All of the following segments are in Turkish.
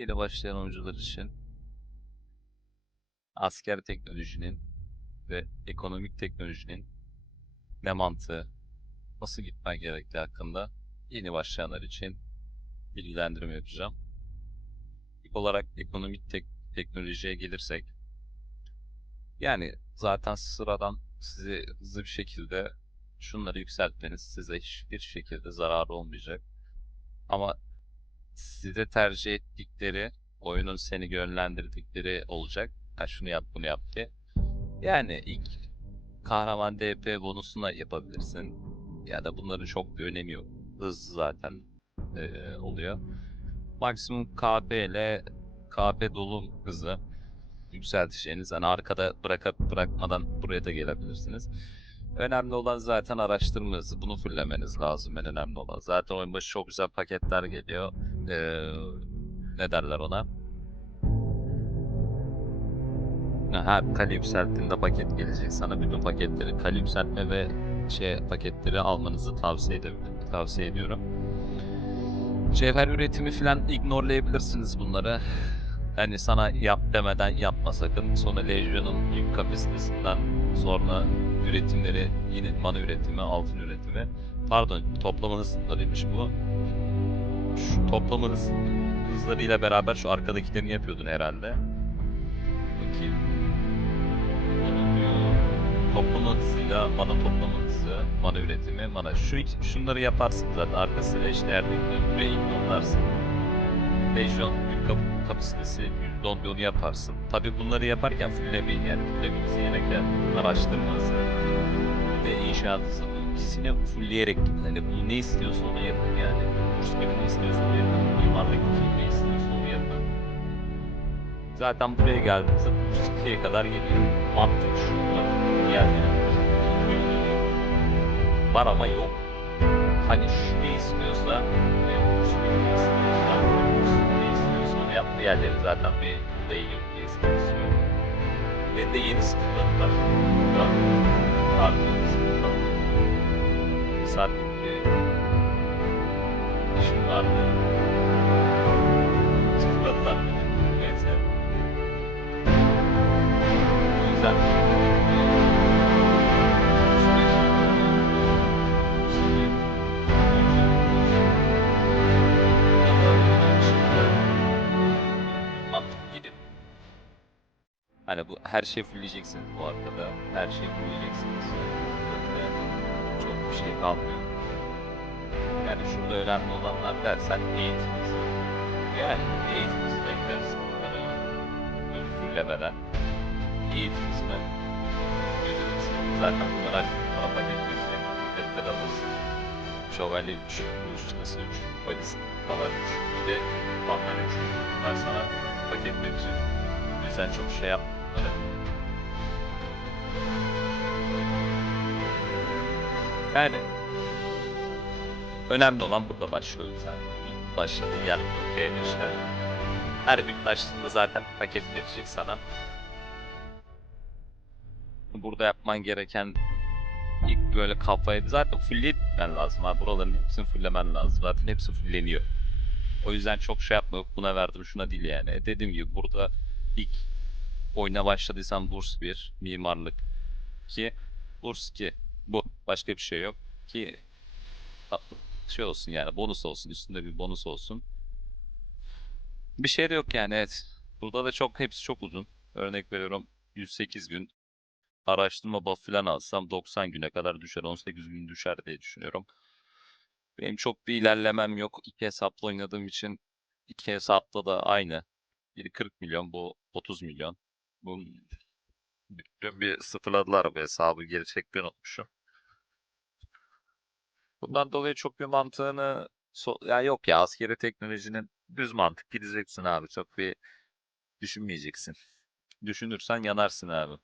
Yeni başlayan oyuncular için asker teknolojinin ve ekonomik teknolojinin ne mantığı, nasıl gitmen gerektiği hakkında yeni başlayanlar için bilgilendirme yapacağım. İlk olarak ekonomik tek teknolojiye gelirsek, yani zaten sıradan sizi hızlı bir şekilde şunları yükseltmeniz size hiçbir şekilde zararı olmayacak. Ama size tercih ettikleri, oyunun seni yönlendirdikleri olacak. Ha şunu yap, bunu yap diye. Yani ilk kahraman DP bonusuna yapabilirsin. Ya da bunların çok bir önemi yok. Hız zaten eee, oluyor. Maksimum KP ile KP dolu hızı yükselteceğiniz. Yani arkada bırakıp bırakmadan buraya da gelebilirsiniz. Önemli olan zaten araştırma hızı. Bunu fullemeniz lazım en önemli olan. Zaten oyun başı çok güzel paketler geliyor. Ee, ne derler ona? Her kale yükselttiğinde paket gelecek sana. Bütün paketleri, kale yükseltme ve şey paketleri almanızı tavsiye edebilirim. Tavsiye ediyorum. Cevher üretimi falan ignorelayabilirsiniz bunları. Hani sana yap demeden yapma sakın. Sonra Legion'un yük kapasitesinden sonra üretimleri yine mana üretimi, altın üretimi. Pardon toplama hızlarıymış bu. Şu toplama hız, hızlarıyla beraber şu arkadakilerini yapıyordun herhalde. Bakayım. Toplama hızıyla mana toplama hızı, mana üretimi, mana. Şu şunları yaparsın zaten arkasıyla eşdeğerlikleri ve ignorlarsın. Legion kap- kapasitesi %10 onu yaparsın. Tabi bunları yaparken fullemeyin yani fullemenizi gereken araştırmanızı ve inşaat hızı bu ikisini fullleyerek gidin. Hani bu ne istiyorsa onu yapın yani. Kurs ne istiyorsa onu yapın. Mimarlık ne istiyorsa onu yapın. Zaten buraya geldiğinizde kurs 2'ye kadar geliyor. Mantık şu. Yani var ama yok. Hani şu ne istiyorsa e, kurs ne istiyorsa ne istiyorsa onu yap. Diğerleri zaten bir olayı yok diye istiyor. Ve de yeni sıkıntılar. Artık sıkıntılar. Saat bitti. İşim vardı. Sıkıntılar benim. Neyse. O yüzden. Hani bu her şeyi fullleyeceksiniz bu arkada. Her şeyi fullleyeceksiniz. Çok bir şey kalmıyor. Yani şurada önemli olanlar dersen eğitiminiz. Yani eğitiminizi bekleriz bunları. Böyle fullemeden. Eğitiminizi gözünüz. Zaten bunlar artık bana paketlerse paketler alırsın. Şövalye 3, Uçtası 3, Polis falan 3. Bir de Batman 3. Bunlar sana paket verecek. O yüzden çok şey yapma. bunları. Yani önemli olan burada başlıyor zaten. İlk başladığı yer işte. Her bir başladığında zaten paket verecek sana. Burada yapman gereken ilk böyle kafayı zaten fulllemen lazım ha. Buraların hepsini fulllemen lazım. Zaten hepsi fulleniyor. O yüzden çok şey yapma buna verdim şuna değil yani. E, Dediğim gibi burada ilk oyuna başladıysan burs 1, mimarlık 2, burs 2. Bu. Başka bir şey yok. Ki şey olsun yani bonus olsun. Üstünde bir bonus olsun. Bir şey de yok yani evet. Burada da çok hepsi çok uzun. Örnek veriyorum 108 gün araştırma buff falan alsam 90 güne kadar düşer. 18 gün düşer diye düşünüyorum. Benim çok bir ilerlemem yok. İki hesapla oynadığım için iki hesapta da aynı. Biri 40 milyon, bu 30 milyon. Bu dün bir sıfırladılar bu hesabı. Geri çekmeyi unutmuşum. Bundan dolayı çok bir mantığını so- ya yok ya askeri teknolojinin düz mantık gideceksin abi. Çok bir düşünmeyeceksin. Düşünürsen yanarsın abi.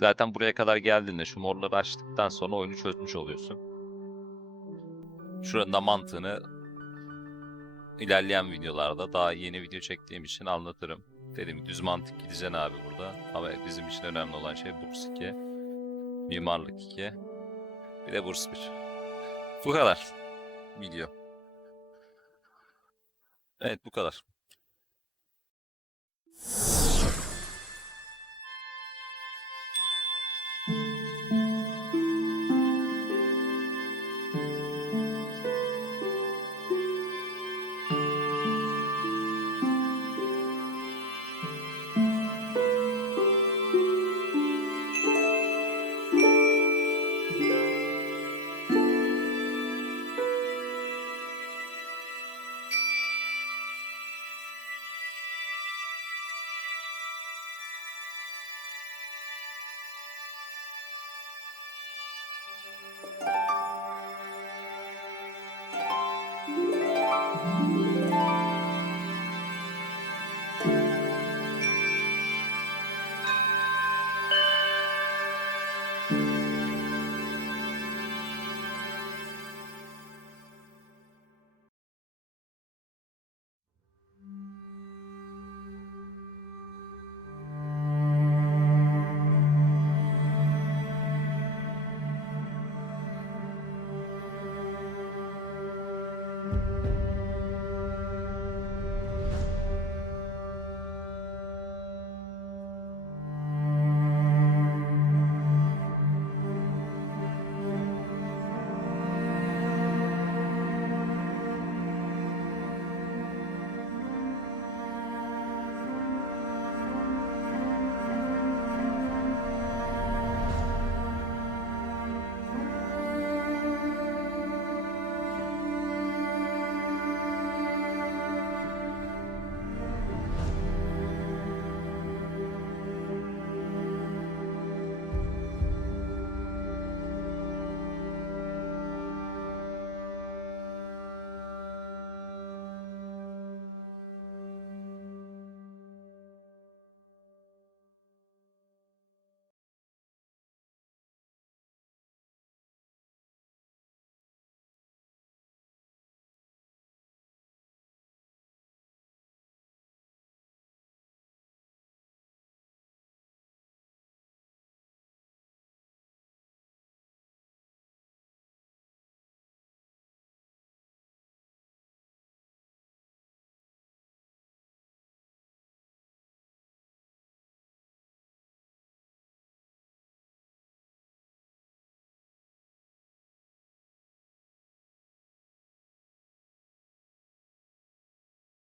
Zaten buraya kadar geldiğinde şu morları açtıktan sonra oyunu çözmüş oluyorsun. Şuranın da mantığını ilerleyen videolarda daha yeni video çektiğim için anlatırım. Gibi düz mantık gideceksin abi burada. Ama bizim için önemli olan şey burs 2, mimarlık 2, bir de burs 1. Bu kadar video. Evet bu kadar.